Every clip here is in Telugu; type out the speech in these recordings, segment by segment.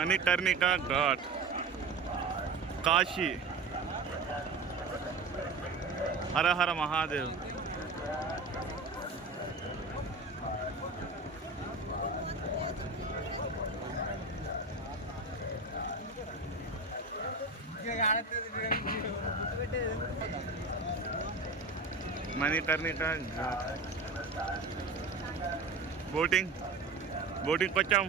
मणिकर्णिका घाट काशी हर हर महादेव मणिकर्णिका घाट बोटिंग వచ్చాం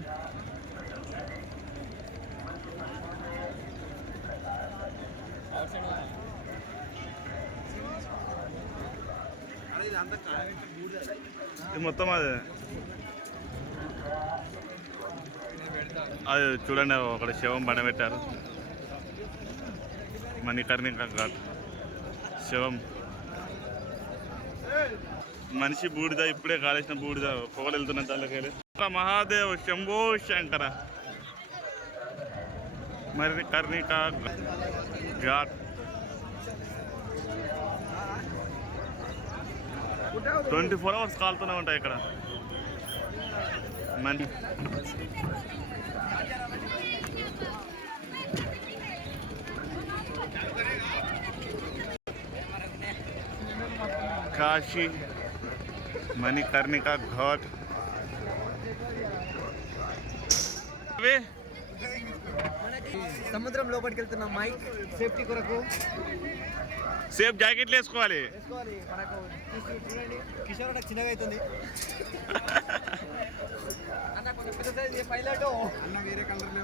ఇది మొత్తం అది చూడండి ఒకటి శవం బండబెట్టారు మణికర్ణిక ఘాట్ శవం మనిషి బూడిద ఇప్పుడే కాలేసిన బూడిద పొగలు వెళ్తున్న దానిలోకి మహాదేవ్ శంభో శంకర మణికర్ణిక ఘాట్ 24 hours కాలుతూనే ఉంటాయి ఇక్కడ కాశీ మణికర్ణిక ఘాట్ సముద్రం లోపలికి వెళ్తున్నాం మైక్ సేఫ్టీ కొరకు సేఫ్ జాకెట్లు వేసుకోవాలి మనకు చూడండి కిషోర్ నాకు చిన్నగా అవుతుంది అన్న కొంచెం పెద్ద సైజ్ పైలట్ అన్న వేరే కలర్లో